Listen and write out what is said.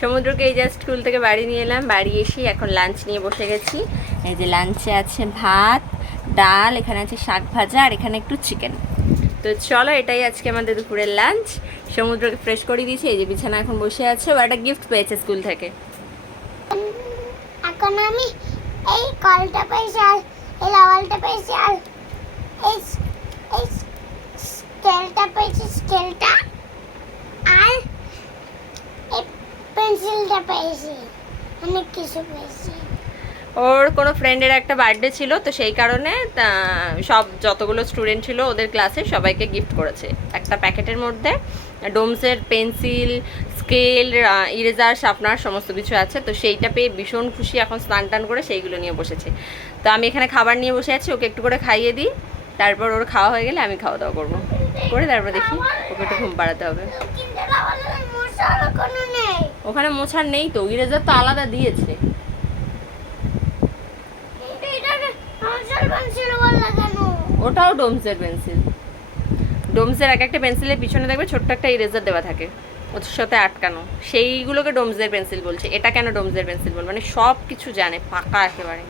সমুদ্রকে এই just school থেকে বাড়ি নিয়ে এলাম, বাড়ি এসে এখন লাঞ্চ নিয়ে বসে গেছি। এই যে লাঞ্চে আছে ভাত, ডাল, এখানে আছে শাক ভাজা আর এখানে একটু চিকেন। তো চলো, এটাই আজকে আমাদের দুপুরের লাঞ্চ। সমুদ্রকে ফ্রেশ করে দিয়েছি, এই যে বিছানা এখন বসে আছে, ও একটা গিফট পেয়েছে স্কুল থেকে। এখন আমি এই কলটা পেয়েছি আর এই লাওয়ালটা পেয়েছি আর এই এই স্কেলটা পেয়েছি, স্কেলটা আর এই পেন্সিলটা পেয়েছি, অনেক কিছু পেয়েছি। ওর কোনো ফ্রেন্ডের একটা বার্থডে ছিল, তো সেই কারণে সব যতগুলো স্টুডেন্ট ছিল ওদের ক্লাসে সবাইকে গিফট করেছে। একটা প্যাকেটের মধ্যে ডোমসের পেন্সিল, স্কেল, ইরেজার, শার্পনার সমস্ত কিছু আছে। তো সেইটা পেয়ে ভীষণ খুশি, এখন স্নান টান করে সেইগুলো নিয়ে বসেছে। তো আমি এখানে খাবার নিয়ে বসে আছি, ওকে একটু করে খাইয়ে দিই, তারপর ওর খাওয়া হয়ে গেলে আমি খাওয়া দাওয়া করবো, করে তারপর দেখি ওকে একটু ঘুম পাড়াতে হবে। ওখানে মোছার নেই তো, ইরেজার তো আলাদা দিয়েছে। ওটাও ডোমসের পেন্সিল। ডোমসের এক একটা পেন্সিলের পিছনে দেখবে ছোট্ট একটা ইরেজার দেওয়া থাকে ওর সাথে আটকানো, সেইগুলোকে ডোমসের পেন্সিল বলছে। এটা কেন ডোমসের পেন্সিল বল, মানে সব কিছু জানে, পাকা একেবারে।